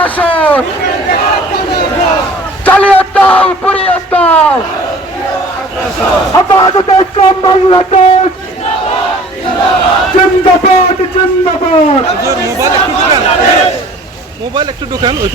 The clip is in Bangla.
আগ্রাসন চালিয়ে দাও পুড়িয়ে দাও। আপাতত ইসলাম বাংলাদেশ। জিন্দাবাদ জিন্দাবাদ। মোবাইল একটু মোবাইল একটু ঢুকান ওই